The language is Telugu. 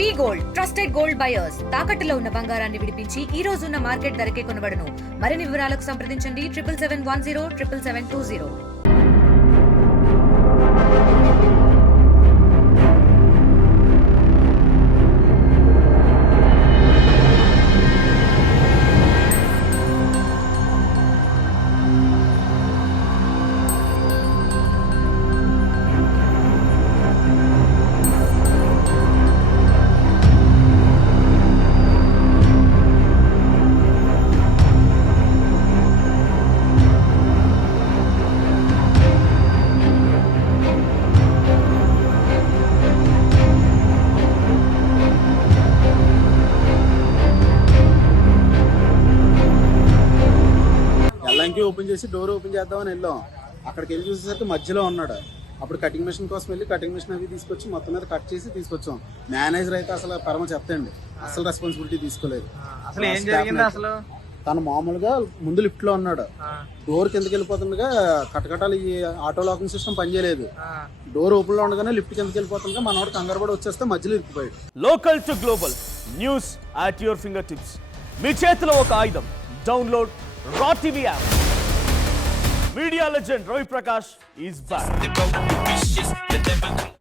వి గోల్డ్ ట్రస్టెడ్ గోల్డ్ బయర్స్ తాకట్టులో ఉన్న బంగారాన్ని విడిపించి ఈ రోజు ఉన్న మార్కెట్ ధరకే కొనబడును. మరిన్ని వివరాలకు సంప్రదించండి 7771077720. ఎల్లంకి ఓపెన్ చేసి డోర్ ఓపెన్ చేద్దామని వెళ్ళాం. అక్కడికి వెళ్ళి చూసేసరికి మధ్యలో ఉన్నాడు. అప్పుడు కటింగ్ మిషన్ కోసం వెళ్ళి కటింగ్ మిషన్ అవి తీసుకొచ్చి మొత్తం మీద కట్ చేసి తీసుకొచ్చాం. మేనేజర్ అయితే అసలు పరమ చెప్తాండి, అసలు రెస్పాన్సిబిలిటీ తీసుకోలేదు. అసలు ఏం జరిగింది? అసలు తను మామూలుగా ముందు లిఫ్ట్ లో ఉన్నాడు. డోర్ కిందకి వెళ్ళిపోతుండగా కటకటాలు ఈ ఆటో లాకింగ్ సిస్టమ్ పనిచేయలేదు. డోర్ ఓపెన్ లో ఉండగానే లిఫ్ట్ కిందకి వెళ్ళిపోతుండగా మనోడు కంగారు పడి వచ్చేస్తే మధ్యలో ఇరికిపోయాడు. Local to global news at your finger tips. మీ చేతిలో ఒక ఆయుధం. Download Raw TV app. Media legend Ravi Prakash is back.